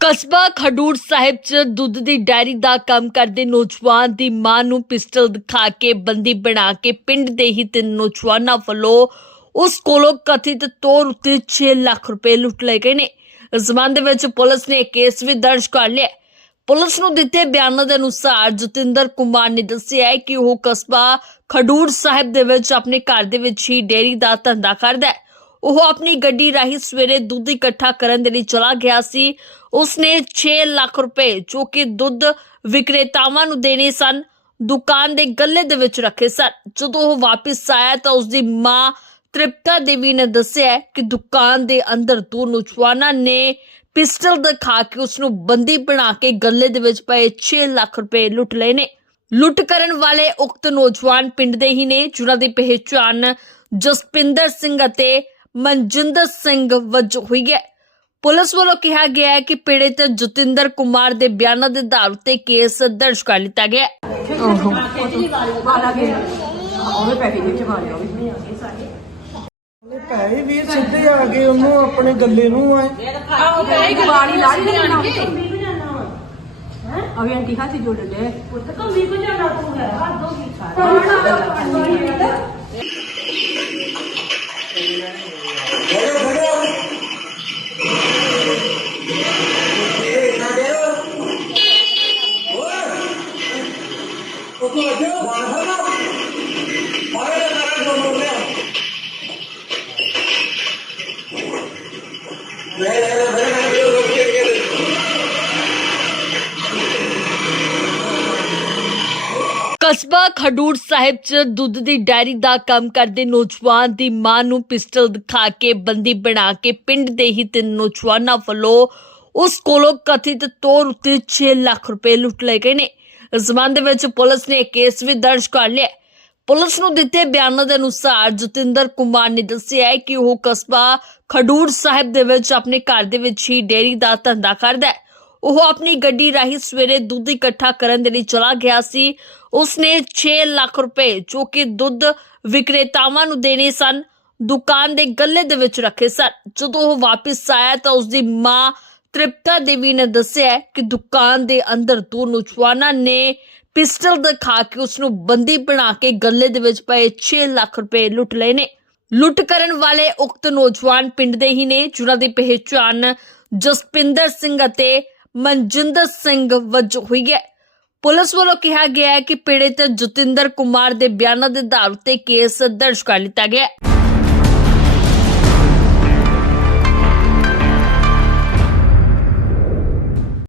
ਕਸਬਾ ਖਡੂਰ ਸਾਹਿਬ 'ਚ ਦੁੱਧ ਦੀ ਡੈਰੀ ਦਾ ਕੰਮ ਕਰਦੇ ਨੌਜਵਾਨ ਦੀ ਮਾਂ ਨੂੰ ਪਿਸਟਲ ਦਿਖਾ ਕੇ ਬੰਦੀ ਬਣਾ ਕੇ ਪਿੰਡ ਦੇ ਹੀ ਤਿੰਨ ਨੌਜਵਾਨਾਂ ਵੱਲੋਂ ਉਸ ਕੋਲੋਂ ਕਥਿਤ ਤੌਰ ਉੱਤੇ 6 ਲੱਖ ਰੁਪਏ ਲੁੱਟ ਲਏ ਗਏ ਨੇ। ਇਸ ਸੰਬੰਧ ਵਿੱਚ ਪੁਲਿਸ ਨੇ ਕੇਸ ਵੀ ਦਰਜ ਕਰ ਲਿਆ। ਪੁਲਿਸ ਨੂੰ ਦਿੱਤੇ ਬਿਆਨਾਂ ਦੇ ਅਨੁਸਾਰ ਜਤਿੰਦਰ ਕੁਮਾਰ ਨੇ ਦੱਸਿਆ ਹੈ ਕਿ ਉਹ ਕਸਬਾ ਖਡੂਰ ਸਾਹਿਬ ਦੇ ਵਿੱਚ ਆਪਣੇ ਘਰ ਦੇ ਵਿੱਚ ਹੀ ਡੇਅਰੀ ਦਾ ਧੰਦਾ ਕਰਦਾ ਹੈ। ਉਹ ਆਪਣੀ ਗੱਡੀ ਰਾਹੀਂ ਸਵੇਰੇ ਦੁੱਧ ਇਕੱਠਾ ਕਰਨ ਦੇ ਲਈ ਚਲਾ ਗਿਆ ਸੀ। ਉਸਨੇ 6 ਲੱਖ ਰੁਪਏ, ਜੋ ਕਿ ਦੁੱਧ ਵਿਕਰੇਤਾਵਾਂ ਨੂੰ ਦੇਣੇ ਸਨ, ਦੁਕਾਨ ਦੇ ਗੱਲੇ ਦੇ ਵਿੱਚ ਰੱਖੇ ਸਨ। ਜਦੋਂ ਉਹ ਵਾਪਸ ਆਇਆ ਤਾਂ ਉਸਦੀ ਮਾਂ ਤ੍ਰਿਪਤਾ ਦੇਵੀ ਨੇ ਦੱਸਿਆ ਕਿ ਦੁਕਾਨ ਦੇ ਅੰਦਰ ਦੋ ਨੌਜਵਾਨਾਂ ਨੇ ਪਿਸਟਲ ਦਿਖਾ ਕੇ ਉਸ ਨੂੰ ਬੰਦੀ ਬਣਾ ਕੇ ਗੱਲੇ ਦੇ ਵਿੱਚ ਪਏ 6 ਲੱਖ ਰੁਪਏ ਲੁੱਟ ਲਏ ਨੇ। ਲੁੱਟ ਕਰਨ ਵਾਲੇ ਉਕਤ ਨੌਜਵਾਨ ਪਿੰਡ ਦੇ ਹੀ ਨੇ, ਜਿਨ੍ਹਾਂ ਦੀ ਪਹਿਚਾਣ ਜਸਪਿੰਦਰ ਸਿੰਘ ਅਤੇ ਮਨਜਿੰਦਰ ਸਿੰਘ ਵਜੋਂ ਹੋਈ ਹੈ। ਪੁਲਿਸ ਵੱਲੋਂ ਕਿਹਾ ਗਿਆ ਹੈ ਕਿ ਪੀੜਿਤ ਜਤਿੰਦਰ ਕੁਮਾਰ ਦੇ ਬਿਆਨਾਂ ਦੇ ਆਧਾਰ ਉੱਤੇ ਕੇਸ ਦਰਜ ਕਰ ਲਿੱਤਾ ਗਿਆ ਹੈ। ਉਹਦੇ ਪੈਸੇ ਵਿੱਚ ਮਾਰਿਆ ਉਹ ਵੀ ਉਹਨੇ ਪੈਸੇ ਵੀ ਸਿੱਧੇ ਆ ਗਏ ਉਹਨੂੰ ਆਪਣੇ ਗੱਲੇ ਨੂੰ ਆਏ। ਆਹ ਪੈਸੇ ਗਵਾੜੀ ਲਾ ਲਈ ਨਾ ਅਵੇ ਆਂਟੀ ਹਾਥੀ ਜੋੜ ਲੈ। ਪੁੱਤ ਕੰਮੀ ਕੋ ਜਾਣਾ ਤੂੰ ਹੈ ਹੱਥ ਦੋ ਵੀ ਕਸਬਾ ਖਡੂਰ ਸਾਹਿਬ 'ਚ ਦੁੱਧ ਦੀ ਡੈਰੀ ਦਾ ਕੰਮ ਕਰਦੇ ਨੌਜਵਾਨ ਦੀ ਮਾਂ ਨੂੰ ਪਿਸਟਲ ਦਿਖਾ ਕੇ ਬੰਦੀ ਬਣਾ ਕੇ ਪਿੰਡ ਦੇ ਹੀ ਤਿੰਨ ਨੌਜਵਾਨਾਂ ਵੱਲੋਂ ਉਸ ਕੋਲੋਂ ਕਥਿਤ ਤੌਰ ਉੱਤੇ 6 ਲੱਖ ਰੁਪਏ ਲੁੱਟ ਲਏ ਗਏ ਨੇ। ਇਸ ਸੰਬੰਧ ਵਿੱਚ ਪੁਲਿਸ ਨੇ ਕੇਸ ਵੀ ਦਰਜ ਕਰ ਲਿਆ। ਪੁਲਿਸ ਨੂੰ ਦਿੱਤੇ ਬਿਆਨਾਂ ਦੇ ਅਨੁਸਾਰ ਜਤਿੰਦਰ ਕੁਮਾਰ ਨੇ ਦੱਸਿਆ ਹੈ ਕਿ ਉਹ ਕਸਬਾ ਖਡੂਰ ਸਾਹਿਬ ਦੇ ਵਿੱਚ ਆਪਣੇ ਘਰ ਦੇ ਵਿੱਚ ਹੀ ਡੇਅਰੀ ਦਾ ਧੰਦਾ ਕਰਦਾ ਹੈ। ਉਹ ਆਪਣੀ ਗੱਡੀ ਰਾਹੀਂ ਸਵੇਰੇ ਦੁੱਧ ਇਕੱਠਾ ਕਰਨ ਦੇ ਲਈ ਚਲਾ ਗਿਆ ਸੀ। ਉਸਨੇ 6 ਲੱਖ ਰੁਪਏ, ਜੋ ਕਿ ਦੁੱਧ ਵਿਕਰੇਤਾਵਾਂ ਨੂੰ ਦੇਣੇ ਸਨ, ਦੁਕਾਨ ਦੇ ਗੱਲੇ ਦੇ ਵਿੱਚ ਰੱਖੇ ਸਨ। ਜਦੋਂ ਉਹ ਵਾਪਸ ਆਇਆ ਤਾਂ ਉਸਦੀ ਮਾਂ ਤ੍ਰਿਪਤਾ ਦੇਵੀ ਨੇ ਦੱਸਿਆ ਕਿ ਦੁਕਾਨ ਦੇ ਅੰਦਰ ਦੋ ਨੌਜਵਾਨਾਂ ਨੇ ਪਿਸਟਲ ਦਿਖਾ ਕੇ ਉਸ ਨੂੰ ਬੰਦੀ ਬਣਾ ਕੇ ਗੱਲੇ ਦੇ ਵਿੱਚ ਪਏ 6 ਲੱਖ ਰੁਪਏ ਲੁੱਟ ਲਏ ਨੇ। ਲੁੱਟ ਕਰਨ ਵਾਲੇ ਉਕਤ ਨੌਜਵਾਨ ਪਿੰਡ ਦੇ ਹੀ ਨੇ, ਜਿਨ੍ਹਾਂ ਦੀ ਪਹਿਚਾਣ ਜਸਪਿੰਦਰ ਸਿੰਘ ਅਤੇ ਮਨਜਿੰਦਰ ਸਿੰਘ ਵਜੋਂ ਹੋਈ ਹੈ। ਪੁਲਿਸ ਵੱਲੋਂ ਕਿਹਾ ਗਿਆ ਹੈ ਕਿ ਪੀੜਤ ਜਤਿੰਦਰ ਕੁਮਾਰ ਦੇ ਬਿਆਨਾਂ ਦੇ ਆਧਾਰ ਉੱਤੇ ਕੇਸ ਦਰਜ ਕਰ ਲਿੱਤਾ ਗਿਆ ਹੈ।